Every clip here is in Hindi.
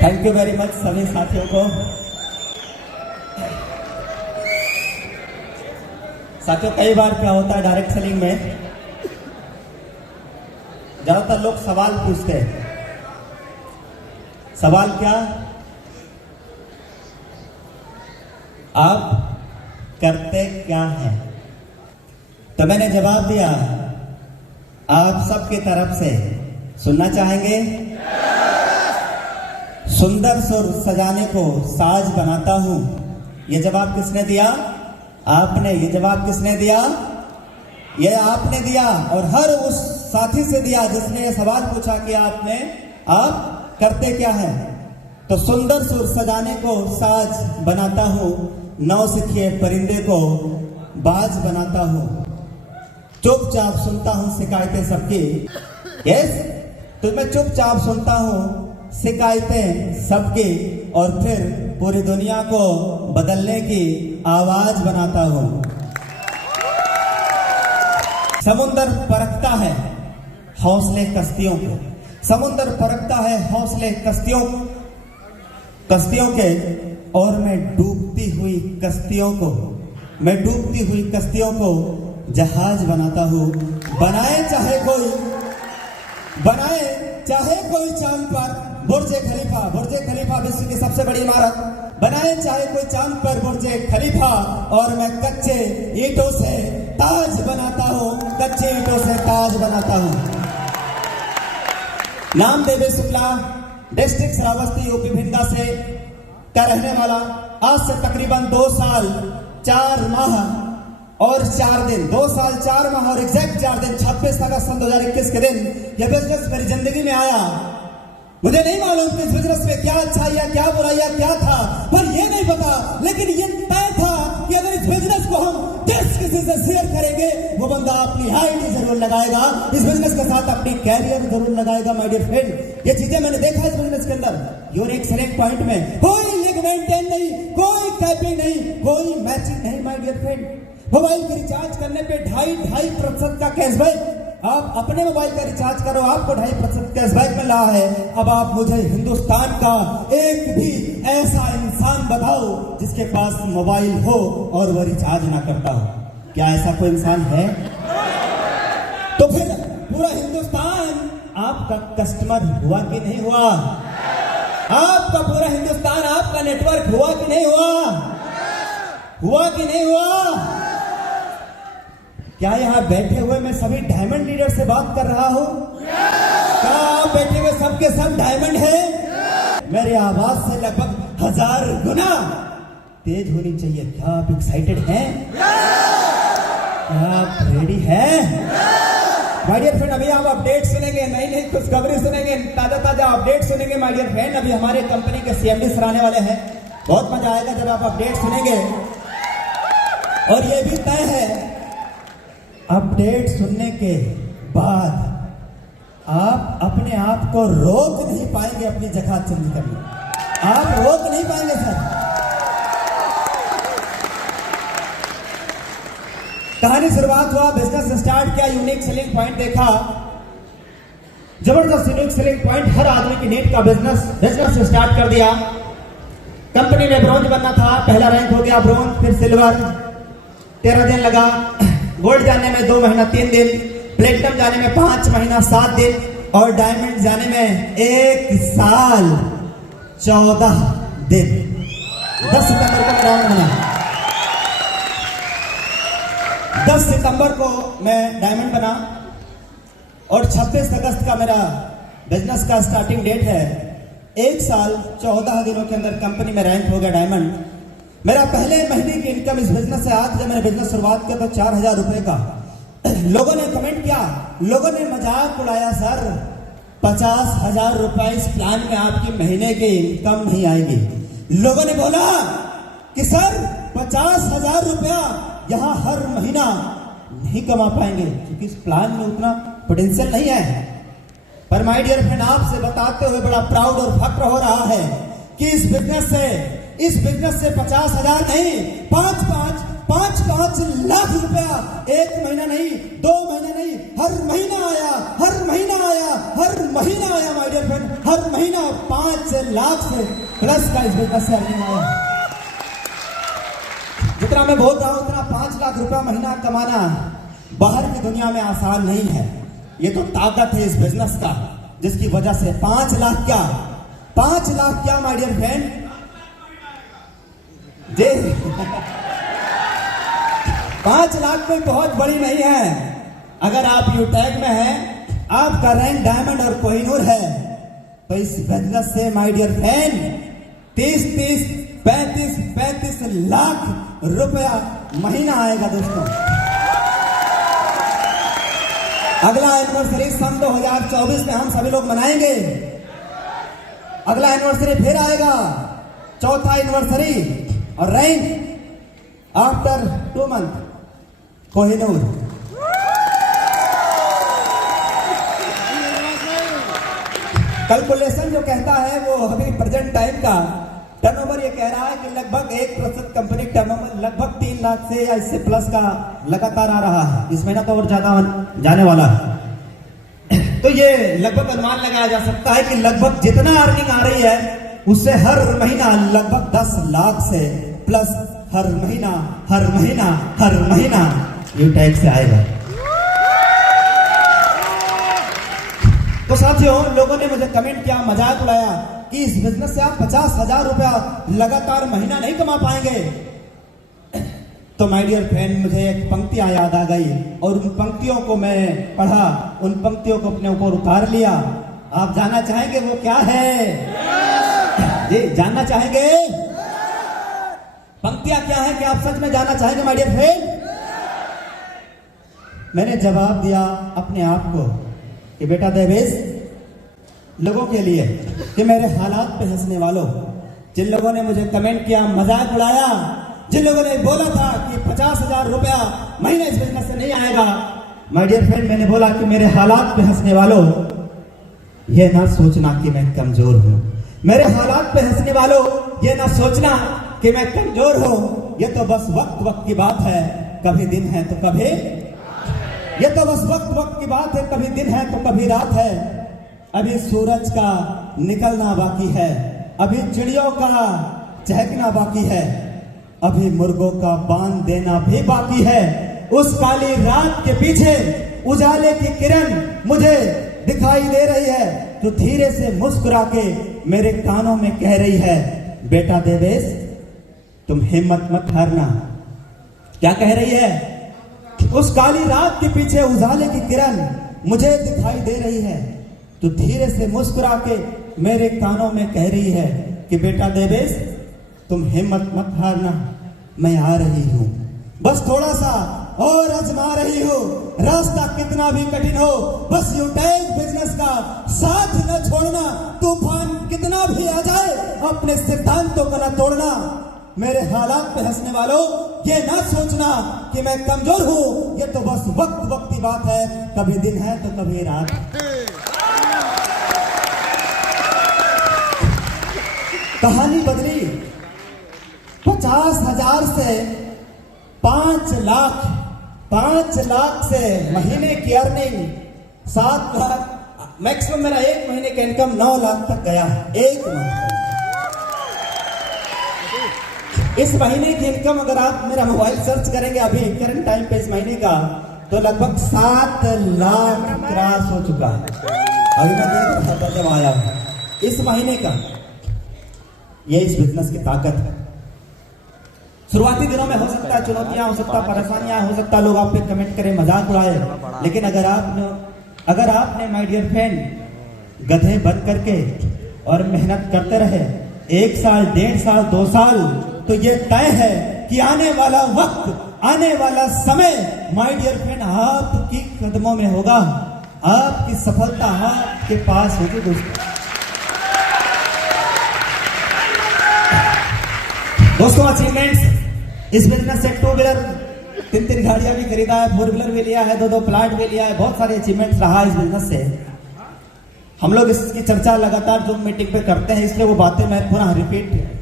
थैंक यू वेरी मच सभी साथियों को। साथियों, कई बार क्या होता है डायरेक्ट सेलिंग में, ज्यादातर लोग सवाल पूछते हैं। सवाल क्या? आप करते क्या हैं? तो मैंने जवाब दिया, आप सबकी तरफ से सुनना चाहेंगे? सुंदर सुर सजाने को साज बनाता हूं। यह जवाब किसने दिया? आपने। ये जवाब किसने दिया? ये आपने दिया। और हर उस साथी से दिया जिसने ये सवाल पूछा कि आप करते क्या हैं। तो सुंदर सुर सजाने को साज बनाता हूं, नौसिखिए परिंदे को बाज बनाता हूं, चुपचाप सुनता हूं शिकायतें सबकी। यस, तो मैं चुपचाप सुनता हूं शिकायतें सबकी और फिर पूरी दुनिया को बदलने की आवाज बनाता हूं। समुंदर परखता है हौसले कश्तियों को, समुंदर परखता है हौसले कश्तियों के, और मैं डूबती हुई कश्तियों को, मैं डूबती हुई कश्तियों को जहाज बनाता हूं। बनाए चाहे कोई चांद पर बुर्ज खलीफा विश्व की सबसे बड़ी इमारत, बनाए चाहे कोई चांद पर बुर्ज खलीफा, और मैं कच्चे ईंटों से ताज बनाता हूं, कच्चे ईंटों से ताज बनाता हूं। नाम देवे शुक्ला, डिस्ट्रिक्ट श्रावस्ती, यूपी भिंडा से का रहने वाला। आज से तकरीबन 2 साल 4 माह और 4 दिन, 2 साल 4 माह और एग्जैक्ट 4 दिन, 26 अगस्त सन 2021 के दिन यह बिजनेस मेरी जिंदगी में आया। मुझे नहीं मालूम कि इस बिजनेस में क्या अच्छाइयां, क्या बुराइयां, क्या था, पर यह नहीं पता, लेकिन ये तय था कि अगर इस बिजनेस को हम किसी से शेयर करेंगे, वो बंदा अपनी आईडी जरूर लगाएगा, इस बिजनेस के साथ अपनी कैरियर जरूर लगाएगा। माय डियर फ्रेंड, ये चीजें मैंने देखा इस बिजनेस के अंदर। यूनिक सेलेक्ट पॉइंट में कोई लिंक मेंटेन नहीं, कोई कैपिंग नहीं, कोई मैचिंग नहीं। माय डियर फ्रेंड, मोबाइल के रिचार्ज करने पे 2.5% का कैशबैक। आप अपने मोबाइल का रिचार्ज करो, आपको 2.5% कैशबैक मिल रहा है। अब आप मुझे हिंदुस्तान का एक भी ऐसा इंसान बताओ जिसके पास मोबाइल हो और वह रिचार्ज ना करता हो। क्या ऐसा कोई इंसान है? तो फिर पूरा हिंदुस्तान आपका कस्टमर हुआ कि नहीं हुआ? आपका पूरा हिंदुस्तान आपका नेटवर्क हुआ कि नहीं हुआ? हुआ कि नहीं हुआ? क्या यहां बैठे हुए मैं सभी डायमंड लीडर से बात कर रहा हूं? क्या आप बैठे हुए सबके सब डायमंड हैं? मेरी आवाज से लगभग 1000 गुना तेज होनी चाहिए। क्या आप एक्साइटेड हैं? क्या आप रेडी हैं? माय डियर फ्रेंड, अभी आप अपडेट सुनेंगे, नई नई खुशखबरी सुनेंगे, ताजा अपडेट सुनेंगे। माय डियर फ्रेंड, अभी हमारे कंपनी के सीएमडी सर आने वाले हैं। बहुत मजा आएगा जब आप अपडेट सुनेंगे। और ये भी तय है, अपडेट सुनने के बाद आप अपने आप को रोक नहीं पाएंगे अपनी जगह चेंज करने। आप रोक नहीं पाएंगे सर। कहानी शुरुआत हुआ, बिजनेस स्टार्ट किया, यूनिक सेलिंग पॉइंट देखा, जबरदस्त यूनिक सेलिंग पॉइंट, हर आदमी की नीड का बिजनेस स्टार्ट कर दिया। कंपनी में ब्रॉन्ज बनना था, पहला रैंक हो गया ब्रॉन्ज, फिर सिल्वर, 13 दिन लगा, गोल्ड जाने में 2 महीना 3 दिन, प्लेटिनम जाने में 5 महीना 7 दिन, और डायमंड जाने में 1 साल 14 दिन। 10 सितंबर को राउंड बना, 10 सितंबर को मैं डायमंड बना, और 26 अगस्त का मेरा बिजनेस का स्टार्टिंग डेट है। 1 साल 14 दिनों के अंदर कंपनी में रैंक हो गया डायमंड। मेरा पहले महीने की इनकम इस बिजनेस से, आज जब मैंने बिजनेस शुरुआत किया तो 4000 रुपए का। लोगों ने कमेंट किया, लोगों ने मजाक उड़ाया, सर 50,000 रुपए इस प्लान में आपकी महीने की इनकम नहीं आएगी। लोगों ने बोला कि सर 50,000 रुपया यहां हर महीना नहीं कमा पाएंगे क्योंकि इस प्लान में उतना पोटेंशियल नहीं है। पर माय डियर फ्रेंड, आपसे बताते हुए बड़ा प्राउड और फक्र हो रहा है कि इस बिजनेस से, इस बिजनेस से 50,000 नहीं, 5 लाख रुपया एक महीना नहीं, 2 महीने नहीं, हर महीना आया, हर महीना आया, हर महीना आया माय डियर फ्रेंड, हर महीना 5 लाख से प्लस का इस बिजनेस से अर्निंग आया। जितना मैं बोल रहा हूं उतना 5 लाख रुपया महीना कमाना बाहर की दुनिया में आसान नहीं है। ये तो ताकत है इस बिजनेस का, जिसकी वजह से 5 लाख क्या माय डियर फ्रेंड जी 5 लाख कोई बहुत बड़ी नहीं है। अगर आप यूटैग में हैं, आपका रैंक डायमंड और कोहिनूर है, तो इस बिजनेस से माय डियर फ्रेंड 35 लाख रुपया महीना आएगा दोस्तों। अगला एनिवर्सरी सन 2024 में हम सभी लोग मनाएंगे। अगला एनिवर्सरी फिर आएगा, चौथा एनिवर्सरी, और rank after 2 month Kohinoor. Calculation जो कहता है वो अभी प्रेजेंट टाइम का टर्नओवर ये कह रहा है कि लगभग 1% कंपनी टर्नओवर लगभग 3 लाख से या इससे प्लस का लगातार आ रहा है। इस महीना तो और ज्यादा जाने वाला है। तो ये लगभग अनुमान लगाया जा सकता है कि लगभग जितना अर्निंग आ रही है उससे हर महीना लगभग 10 लाख से प्लस हर महीना यूटैग से आएगा। तो साथियों, लोगों ने मुझे कमेंट किया, मजाक उड़ाया कि इस बिजनेस से आप 50,000 रुपया लगातार महीना नहीं कमा पाएंगे। तो माय डियर फ्रेंड, मुझे एक पंक्तियां याद आ गई और उन पंक्तियों को मैं पढ़ा, उन पंक्तियों को अपने ऊपर उतार लिया। आप जानना चाहेंगे वो क्या है? जी जानना चाहेंगे? पंक्तियां क्या है कि आप सच में जानना चाहेंगे माय डियर फ्रेंड? मैंने जवाब दिया अपने आप को कि बेटा देवेश, लोगों के लिए, कि मेरे हालात पे हंसने वालों, जिन लोगों ने मुझे कमेंट किया, मजाक उड़ाया, जिन लोगों ने बोला था कि 50,000 रुपया महीने इस बिजनेस से नहीं आएगा, माय डियर फ्रेंड, मैंने बोला कि मेरे हालात पे हंसने वालों, ये ना सोचना कि मैं कमजोर हूं। मेरे हालात पे हंसने वालों, ये ना सोचना कि मैं कमजोर हूं। ये तो बस वक्त की बात है, कभी दिन है तो कभी, ये तो बस वक्त की बात है, कभी दिन है तो कभी रात है। अभी सूरज का निकलना बाकी है, अभी चिड़ियों का चहकना बाकी है, अभी मुर्गों का बांध देना भी बाकी है। उस काली रात के पीछे उजाले की किरण मुझे दिखाई दे रही है, जो धीरे से मुस्कुरा के मेरे कानों में कह रही है, बेटा देवेश, तुम हिम्मत मत हारना। क्या कह रही है? उस काली रात के पीछे उजाले की किरण मुझे दिखाई दे रही है, तो धीरे से मुस्कुरा के मेरे कानों में कह रही है कि बेटा देवेश, तुम हिम्मत मत हारना, मैं आ रही हूं। बस थोड़ा सा और आजमा रही हूं, रास्ता कितना भी कठिन हो, बस यूटैग बिजनेस का साथ न छोड़ना। तूफान कितना भी आ जाए, अपने सिद्धांतों को न तोड़ना। मेरे हालात पे हंसने वालों, ये ना सोचना कि मैं कमजोर हूं। ये तो बस वक्त की बात है, कभी दिन है तो कभी रात। कहानी बदली 50,000 से 5 लाख, 5 लाख से महीने की अर्निंग 7 लाख, मैक्सिमम मेरा एक महीने का इनकम 9 लाख तक गया एक महीने। इस महीने की इनकम अगर आप मेरा मोबाइल सर्च करेंगे अभी करंट टाइम पे इस महीने का, तो लगभग 7 लाख क्रॉस हो चुका है। अभी मैं देख रहा था जब आया इस महीने का। ये इस बिजनेस की ताकत है। शुरुआती दिनों में हो सकता है चुनौतियां, हो सकता है परेशानियां, हो सकता है लोग आप पे कमेंट करें, मजाक उड़ाए, लेकिन अगर आपने माय डियर फ्रेंड गधे बन करके और मेहनत करते रहे 1 साल, 1.5 साल, 2 साल, तो ये तय है कि आने वाला वक्त, आने वाला समय माय डियर फ्रेंड आपकी कदमों में होगा। आपकी सफलता आपके पास होगी दोस्तों। अचीवमेंट्स इस बिजनेस से 2 व्हीलर 3 गाड़ियां भी खरीदा है, 4 व्हीलर भी लिया है, 2 प्लाट भी लिया है, बहुत सारे अचीवमेंट्स रहा इस बिजनेस से। हम लोग इसकी चर्चा लगातार जूम मीटिंग पे करते हैं, इसलिए वो बातें मैं पुनः रिपीट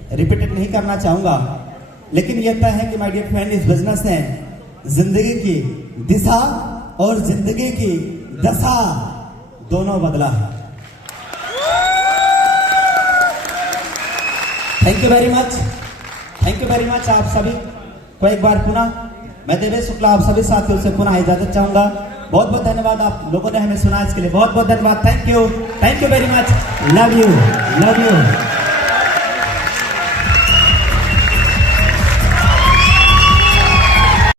रिपीटेड नहीं करना चाहूंगा, लेकिन यह तय है कि माय डियर फ्रेंड, इस बिजनेस ने जिंदगी की दिशा और जिंदगी की दशा दोनों बदला है। Thank you very much, thank you very much. आप सभी को एक बार पुनः मैं देवेश शुक्ला आप सभी साथियों से पुनः इजाजत चाहूंगा। बहुत बहुत धन्यवाद, आप लोगों ने हमें सुना इसके लिए बहुत बहुत धन्यवाद। Thank you very much, love you.